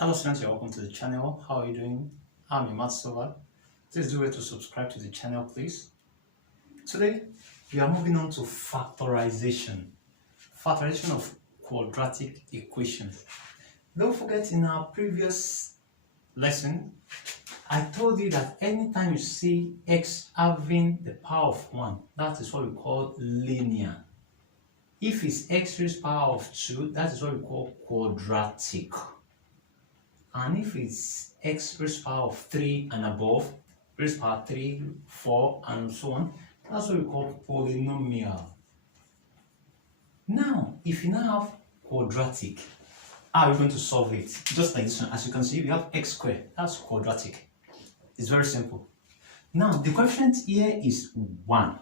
Hello students, you're welcome to the channel. How are you doing? I'm your math solver. Please do it to subscribe to the channel, please. Today, we are moving on to factorization. Factorization of quadratic equations. Don't forget, in our previous lesson, I told you that anytime you see x having the power of 1, that is what we call linear. If it's x raised power of 2, that is what we call quadratic. And if it's x raised power of 3 and above, raised power 3, 4, and so on, that's what we call polynomial. Now, if you now have quadratic, how are we going to solve it? Just like this one. As you can see, we have x squared. That's quadratic. It's very simple. Now, the coefficient here is 1.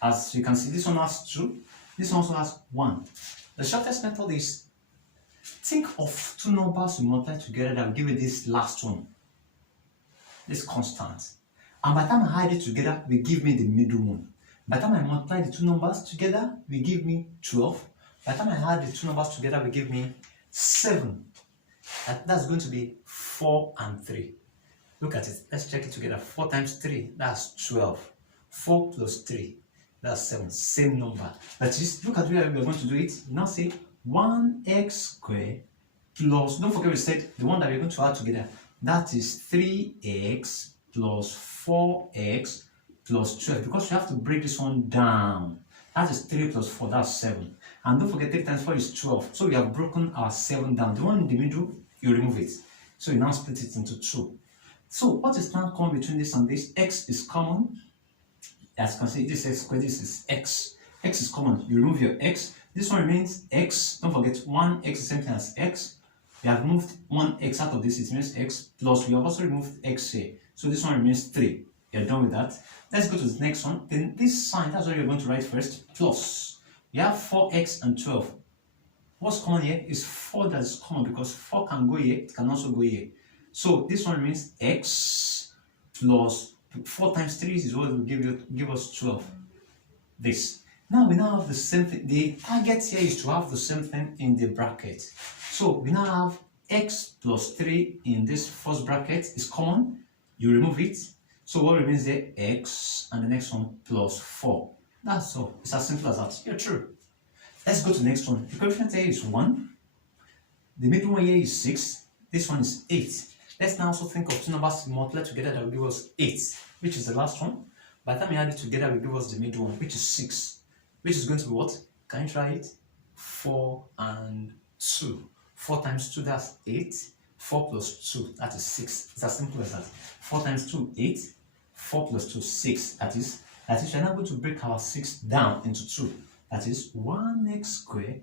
As you can see, this one has 2. This one also has 1. The shortest method is think of two numbers you multiply together that will give you this last one, this constant. And by the time I add it together, will give me the middle one. By the time I multiply the two numbers together, will give me 12. By the time I add the two numbers together, will give me 7. That's going to be 4 and 3. Look at it. Let's check it together. 4 times 3, that's 12. 4 plus 3, that's 7. Same number. But just look at where we're going to do it. Now say 1x squared plus, don't forget we said the one that we're going to add together, that is 3x plus 4x plus 12, because we have to break this one down. That is 3 plus 4, that's 7. And don't forget 3 times 4 is 12. So we have broken our 7 down. The one in the middle, you remove it. So you now split it into 2. So what is now common between this and this? X is common. As you can see, this is x squared, this is x. X is common. You remove your x. This one remains x. Don't forget 1x is the same thing as x. We have removed 1x out of this, it remains x, plus we have also removed x here. So this one remains 3. You're done with that. Let's go to the next one. Then this sign, that's what you're going to write first, plus. We have 4x and 12. What's common here is 4 that is common, because 4 can go here, it can also go here. So this one remains x plus 4 times 3 is what will give us 12. This. Now we now have the same thing. The target here is to have the same thing in the bracket. So we now have x plus 3 in this first bracket is common. You remove it. So what remains there? X and the next one plus 4. That's all. It's as simple as that. You're true. Let's go to the next one. The coefficient here is 1. The middle one here is 6. This one is 8. Let's now also think of two numbers multiplied together that will give us 8, which is the last one. By the time we add it together, it will give us the middle one, which is 6. Which is going to be what? Can you try it? 4 and 2. 4 times 2, that's 8. 4 plus 2, that is 6. It's as simple as that. 4 times 2, 8. 4 plus 2, 6. That is, we're now going to break our 6 down into 2. That is 1x squared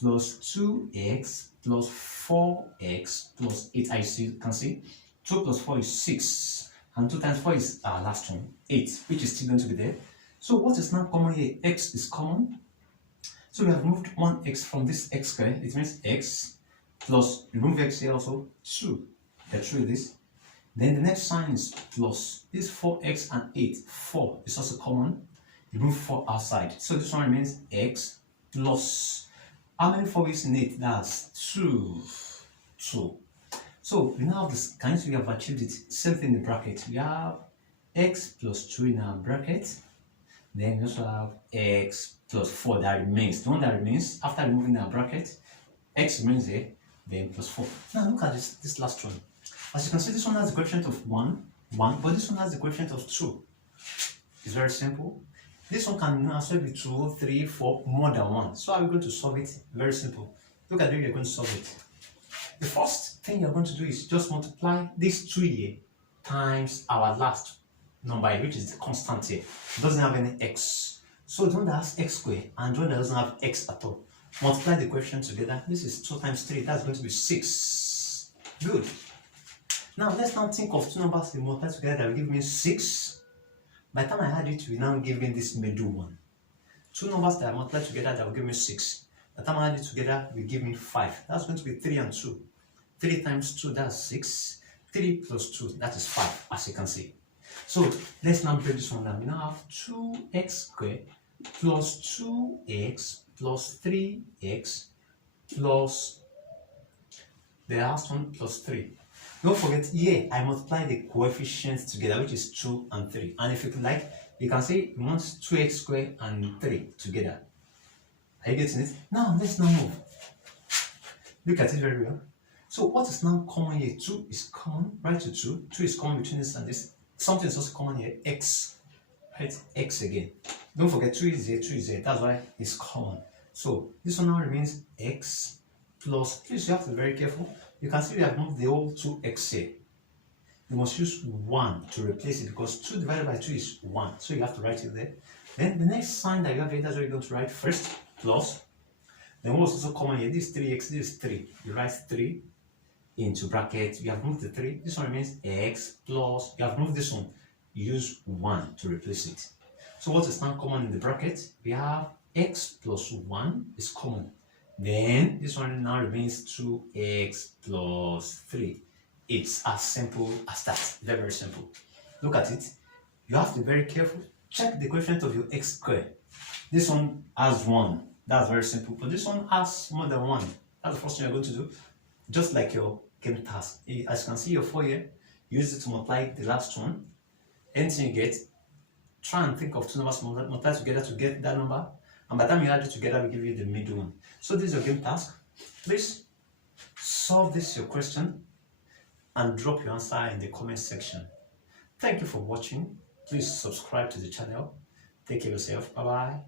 plus 2x plus 4x plus 8. As you can see, 2 plus 4 is 6. And 2 times 4 is our last one, 8, which is still going to be there. So what is now common here? X is common. So we have removed 1x from this x squared. It means x plus, remove x here also, 2. Get rid of this. Then the next sign is plus. This 4x and 8. 4 is also common. Remove 4 outside. So this one remains x plus. How many 4 is in 8? That's 2. 2. So we now have this. Can you see we have achieved it? Same thing in the bracket. We have x plus 2 in our bracket. Then we also have x plus 4 that remains. The one that remains after removing our bracket, x remains there, then plus 4. Now look at this last one. As you can see, this one has the coefficient of 1, but this one has the coefficient of 2. It's very simple. This one can also be 2, 3, 4, more than 1. So how are we going to solve it? Very simple. Look at the way you're going to solve it. The first thing you're going to do is just multiply this 2 here times our last number, which is the constant here. It doesn't have any x. So the one that has x squared and the one that doesn't have x at all. Multiply the coefficient together. This is 2 times 3. That's going to be 6. Good. Now let's now think of two numbers we multiply together that will give me 6. By the time I add it, we now give me this middle one. Two numbers that I multiply together that will give me 6. By the time I add it together, will give me 5. That's going to be 3 and 2. 3 times 2, that's 6. 3 plus 2, that is 5, as you can see. So let's now break this one down. We now have 2x squared plus 2x plus 3x plus the last one plus 3. Don't forget, here I multiply the coefficients together, which is 2 and 3. And if you like, you can say you want 2x squared and 3 together. Are you getting it? Now, let's now move. Look at it very well. So what is now common here? 2 is common, right to 2. 2 is common between this and this. Something is also common here, x. Right? X again. Don't forget, 2 is here, 2 is here. That's why it's common. So this one now remains x plus, please, you have to be very careful. You can see we have moved the whole 2x here. You must use 1 to replace it because 2 divided by 2 is 1. So you have to write it there. Then the next sign that you have here, that's what you're going to write first, plus. Then what was also common here? This is 3x, this is 3. You write 3 into bracket. You have moved the 3. This one remains x plus. You have moved this one. You use 1 to replace it. So what is now common in the bracket? We have x plus 1 is common. Then this one now remains 2x plus 3. It's as simple as that. Very, very simple. Look at it. You have to be very careful. Check the coefficient of your x squared. This one has 1. That's very simple. But this one has more than 1. That's the first thing you're going to do. Just like your game task. As you can see your 4 here, use it to multiply the last one. Anything you get, try and think of two numbers multiply together to get that number. And by the time you add it together, we give you the middle one. So this is your game task. Please solve this your question and drop your answer in the comment section. Thank you for watching. Please subscribe to the channel. Take care of yourself. Bye bye.